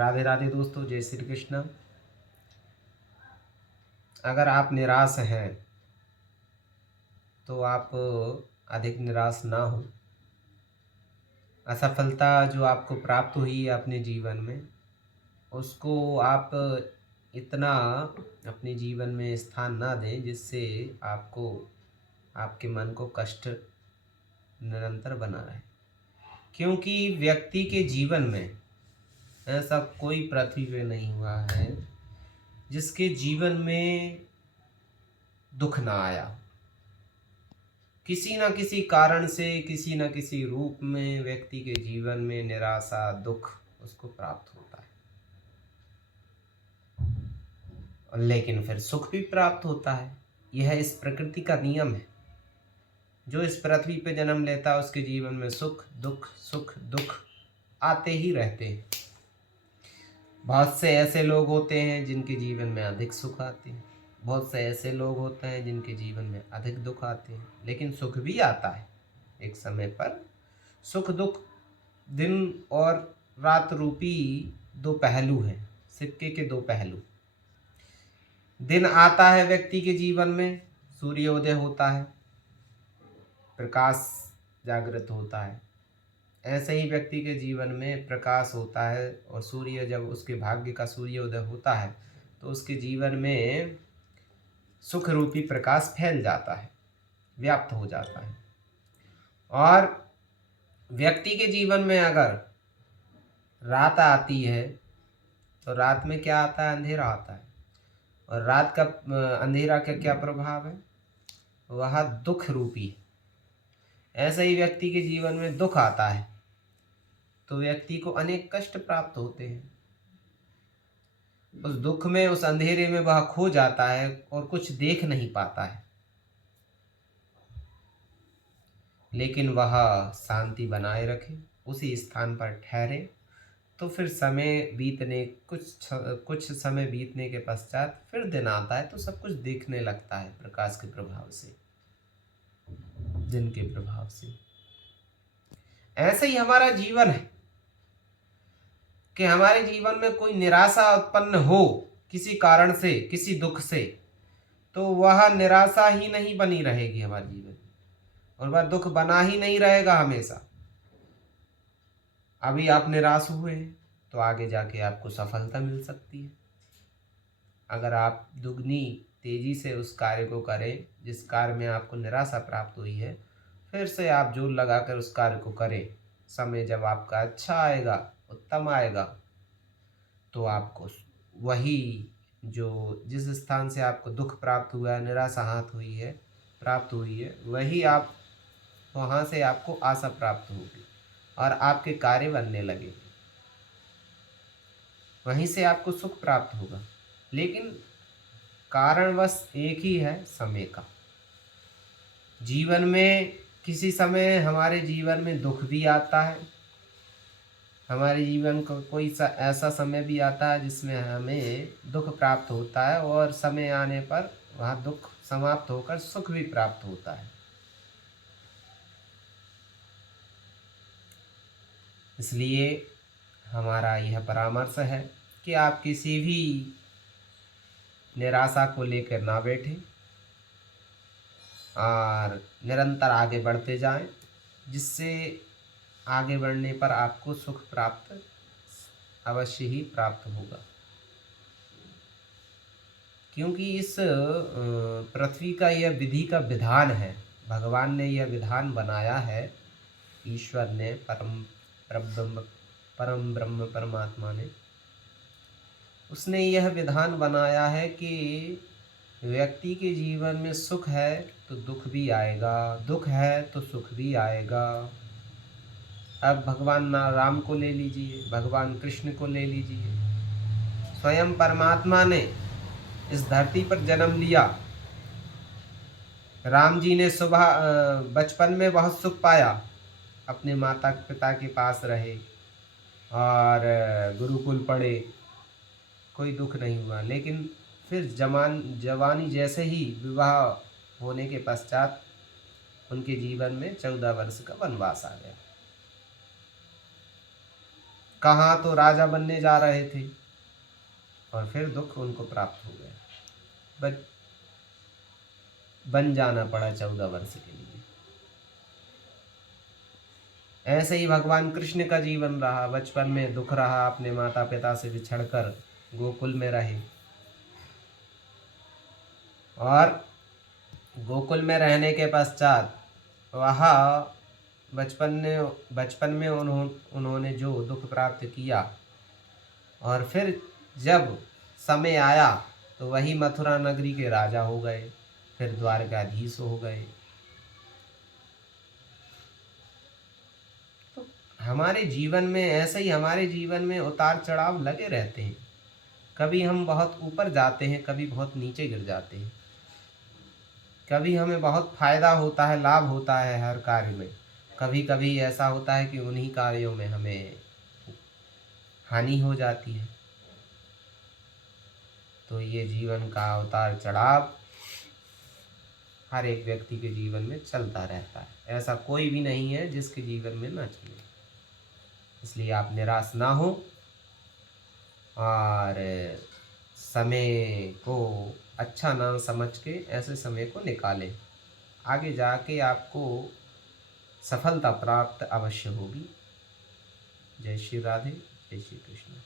राधे राधे दोस्तों, जय श्री कृष्ण। अगर आप निराश हैं तो आप अधिक निराश ना हो। असफलता जो आपको प्राप्त हुई है अपने जीवन में, उसको आप इतना अपने जीवन में स्थान ना दें जिससे आपको आपके मन को कष्ट निरंतर बना रहे। क्योंकि व्यक्ति के जीवन में ऐसा कोई पृथ्वी पे नहीं हुआ है जिसके जीवन में दुख ना आया। किसी न किसी कारण से, किसी न किसी रूप में व्यक्ति के जीवन में निराशा, दुख उसको प्राप्त होता है, लेकिन फिर सुख भी प्राप्त होता है। यह इस प्रकृति का नियम है। जो इस पृथ्वी पे जन्म लेता है उसके जीवन में सुख दुख आते ही रहते हैं। बहुत से ऐसे लोग होते हैं जिनके जीवन में अधिक सुख आते हैं, बहुत से ऐसे लोग होते हैं जिनके जीवन में अधिक दुख आते हैं, लेकिन सुख भी आता है एक समय पर। सुख दुख दिन और रात रूपी दो पहलू हैं, सिक्के के दो पहलू। दिन आता है व्यक्ति के जीवन में, सूर्योदय होता है, प्रकाश जागृत होता है। ऐसे ही व्यक्ति के जीवन में प्रकाश होता है और सूर्य जब उसके भाग्य का सूर्योदय होता है तो उसके जीवन में सुख रूपी प्रकाश फैल जाता है, व्याप्त हो जाता है। और व्यक्ति के जीवन में अगर रात आती है तो रात में क्या आता है? अंधेरा आता है। और रात का अंधेरा का क्या प्रभाव है? वह दुख रूपी है। ऐसे ही व्यक्ति के जीवन में दुख आता है तो व्यक्ति को अनेक कष्ट प्राप्त होते हैं। उस दुख में, उस अंधेरे में वह खो जाता है और कुछ देख नहीं पाता है। लेकिन वह शांति बनाए रखे, उसी स्थान पर ठहरे, तो फिर कुछ समय बीतने के पश्चात फिर दिन आता है तो सब कुछ देखने लगता है प्रकाश के प्रभाव से, दिन के प्रभाव से। ऐसे ही हमारा जीवन है कि हमारे जीवन में कोई निराशा उत्पन्न हो किसी कारण से, किसी दुख से, तो वह निराशा ही नहीं बनी रहेगी हमारे जीवन में, और वह दुख बना ही नहीं रहेगा हमेशा। अभी आप निराश हुए तो आगे जाके आपको सफलता मिल सकती है। अगर आप दुगनी तेजी से उस कार्य को करें जिस कार्य में आपको निराशा प्राप्त हुई है, फिर से आप जोर लगाकर उस कार्य को करें। समय जब आपका अच्छा आएगा, उत्तम आएगा, तो आपको वही जो जिस स्थान से आपको दुख प्राप्त हुआ है, निराशा प्राप्त हुई है, वही आप वहाँ से आपको आशा प्राप्त होगी और आपके कार्य बनने लगेंगे। वहीं से आपको सुख प्राप्त होगा। लेकिन कारणवश एक ही है, समय का। जीवन में किसी समय हमारे जीवन में दुख भी आता है, हमारे जीवन का कोई ऐसा समय भी आता है जिसमें हमें दुख प्राप्त होता है, और समय आने पर वह दुख समाप्त होकर सुख भी प्राप्त होता है। इसलिए हमारा यह परामर्श है कि आप किसी भी निराशा को लेकर ना बैठें और निरंतर आगे बढ़ते जाएं, जिससे आगे बढ़ने पर आपको सुख प्राप्त अवश्य ही प्राप्त होगा। क्योंकि इस पृथ्वी का यह विधि का विधान है, भगवान ने यह विधान बनाया है, ईश्वर ने, परम ब्रह्म परमात्मा ने, उसने यह विधान बनाया है कि व्यक्ति के जीवन में सुख है तो दुख भी आएगा, दुख है तो सुख भी आएगा। अब भगवान राम को ले लीजिए, भगवान कृष्ण को ले लीजिए। स्वयं परमात्मा ने इस धरती पर जन्म लिया। राम जी ने सुबह बचपन में बहुत सुख पाया, अपने माता पिता के पास रहे और गुरुकुल पढ़े, कोई दुख नहीं हुआ। लेकिन फिर जवानी जैसे ही विवाह होने के पश्चात उनके जीवन में 14 वर्ष का वनवास आ गया। कहाँ तो राजा बनने जा रहे थे और फिर दुख उनको प्राप्त हो गया, बट बन जाना पड़ा 14 वर्ष के लिए। ऐसे ही भगवान कृष्ण का जीवन रहा, बचपन में दुख रहा, अपने माता पिता से बिछड़कर गोकुल में रहे और गोकुल में रहने के पश्चात वहाँ बचपन में उन्होंने जो दुख प्राप्त किया और फिर जब समय आया तो वही मथुरा नगरी के राजा हो गए, फिर द्वारकाधीश हो गए। तो हमारे जीवन में ऐसे ही हमारे जीवन में उतार चढ़ाव लगे रहते हैं। कभी हम बहुत ऊपर जाते हैं, कभी बहुत नीचे गिर जाते हैं। कभी हमें बहुत फायदा होता है, लाभ होता है हर कार्य में, कभी कभी ऐसा होता है कि उन्हीं कार्यों में हमें हानि हो जाती है। तो ये जीवन का उतार चढ़ाव हर एक व्यक्ति के जीवन में चलता रहता है, ऐसा कोई भी नहीं है जिसके जीवन में ना चले। इसलिए आप निराश ना हो और समय को अच्छा ना समझ के ऐसे समय को निकालें, आगे जाके आपको सफलता प्राप्त अवश्य होगी। जय श्री राधे, जय श्री कृष्ण।